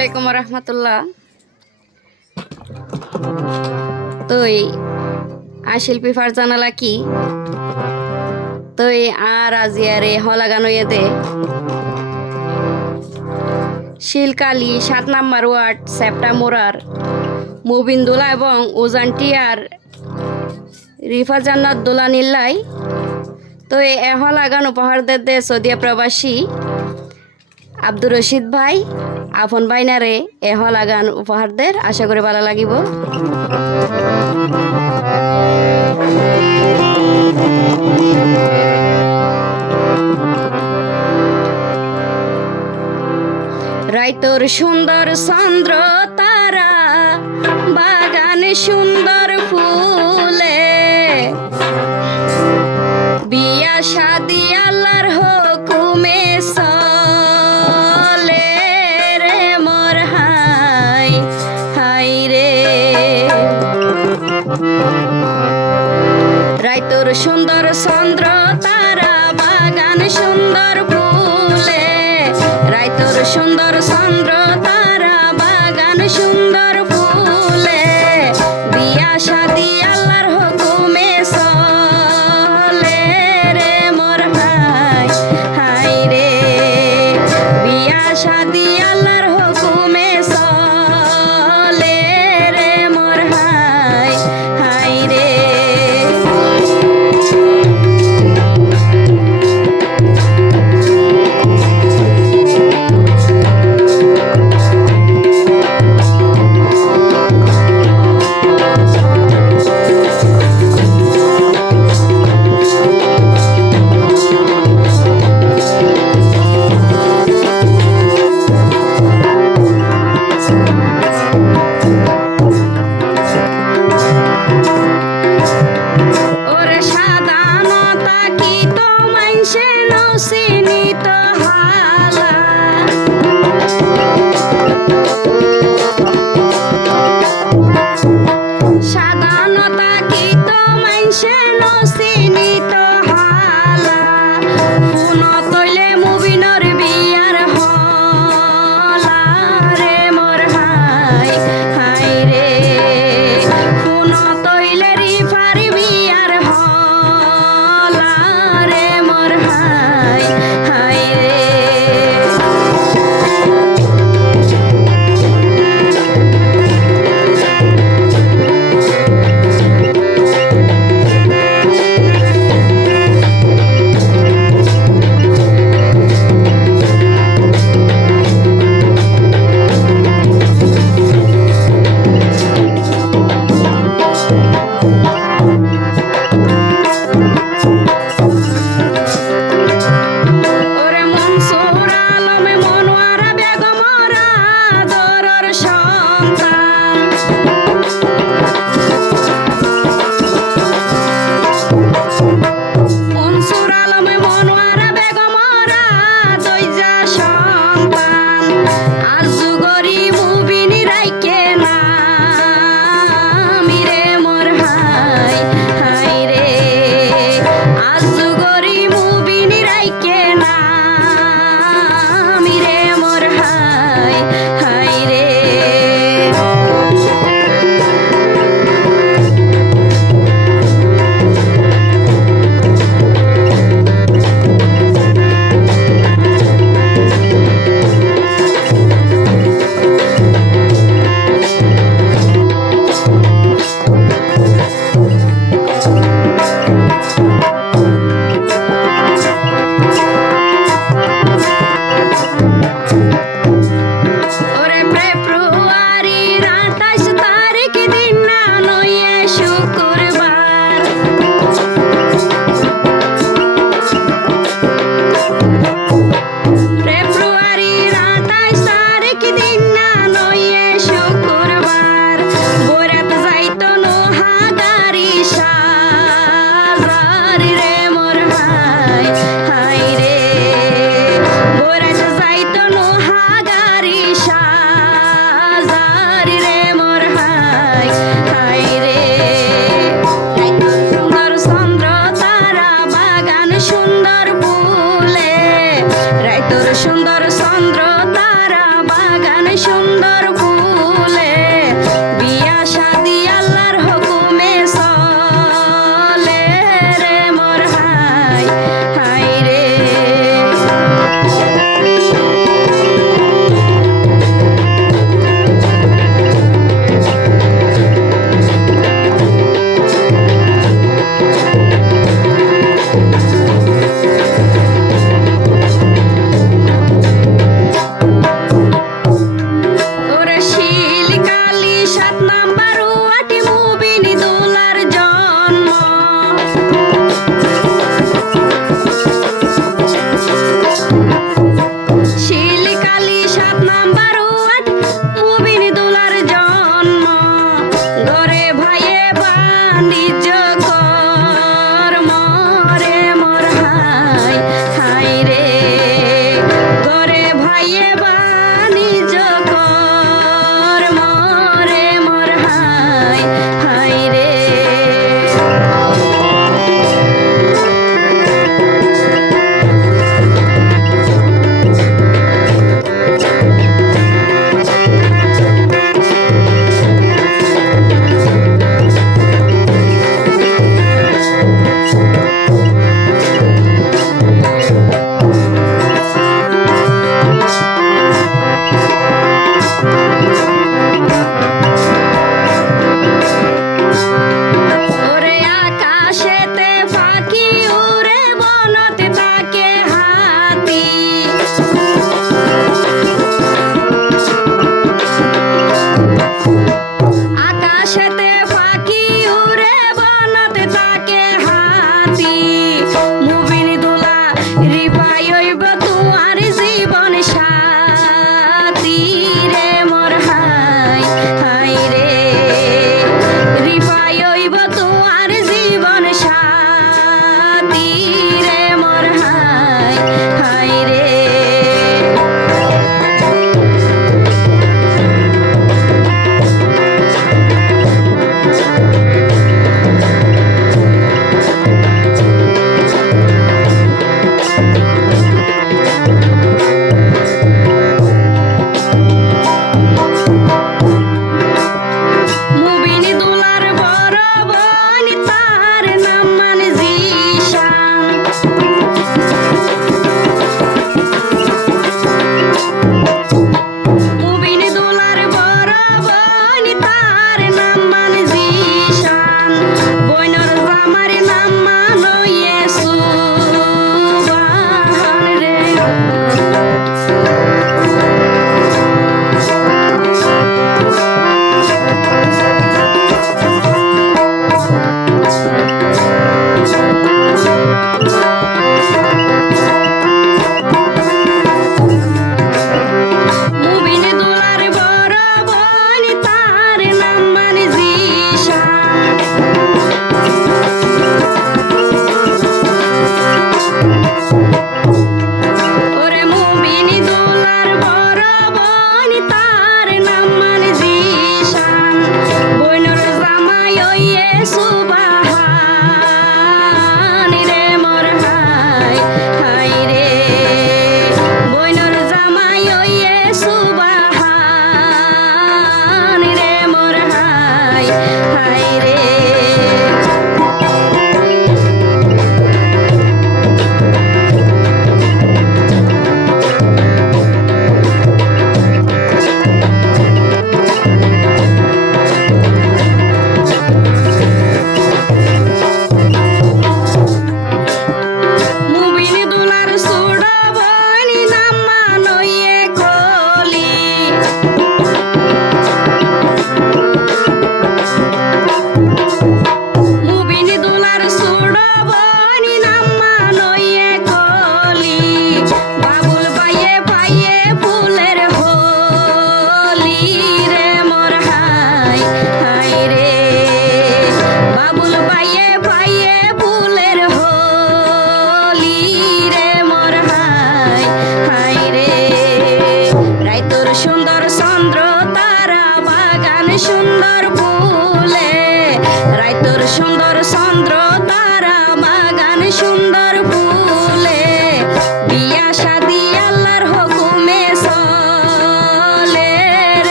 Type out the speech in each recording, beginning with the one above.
আলাইকুম রহমতুল্লাহ। তুই, আর শিল্পী ফারজানালা কি? তুই, আর আজিয়ারে হলাগানো দে। শিলকালি, সাত নাম্বার ওয়ার্ড সেপ্টামোরার মুবিন্দুলা এবং উজানটিয়ার রিফা জান্নাত দোলানিল্লাই তো এহল আগান উপহার দে সৌদিয়া প্রবাসী। আব্দুর রশিদ ভাই। আপন বাইনারে এহল আগান উপহার দের আশা করি ভালো লাগিব। রাইতর সুন্দর চন্দ্র তারা, বাগান সুন্দর রাইতর সুন্দর চন্দ্র তারা বাগান সুন্দর ফুলে। রাইতর সুন্দর চন্দ্র তারা বাগান সুন্দর los cinitos.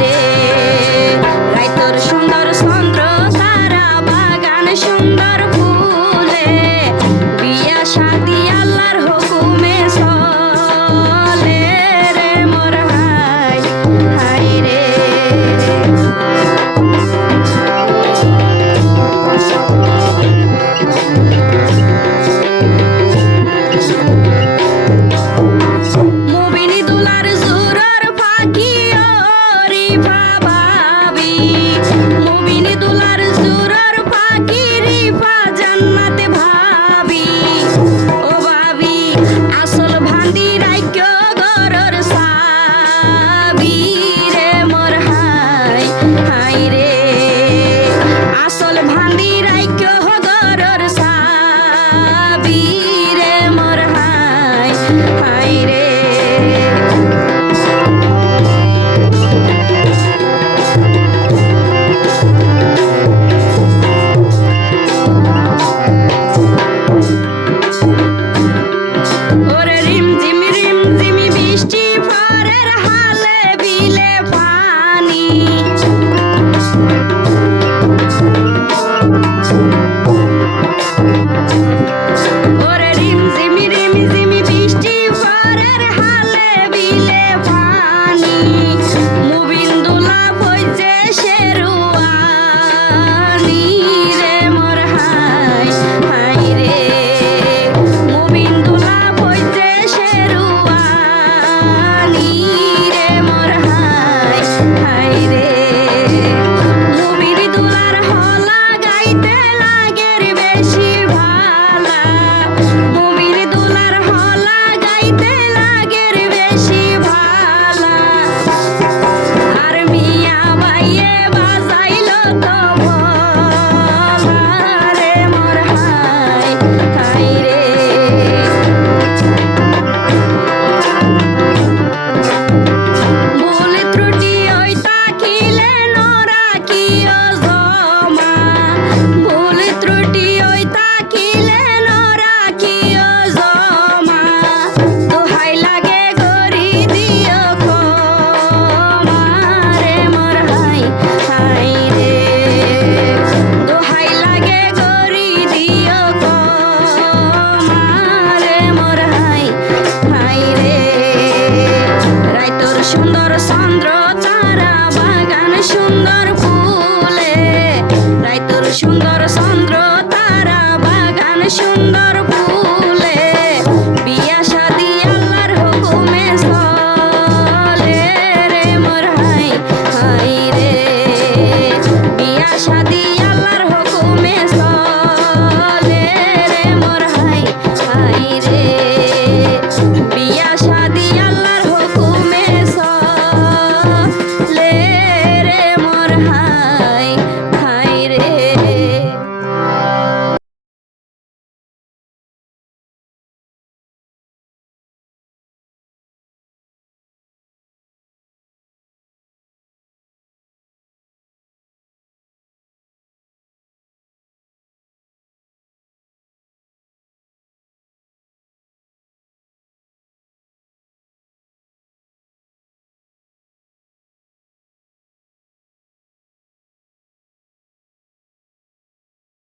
রে। রাইতর সুন্দর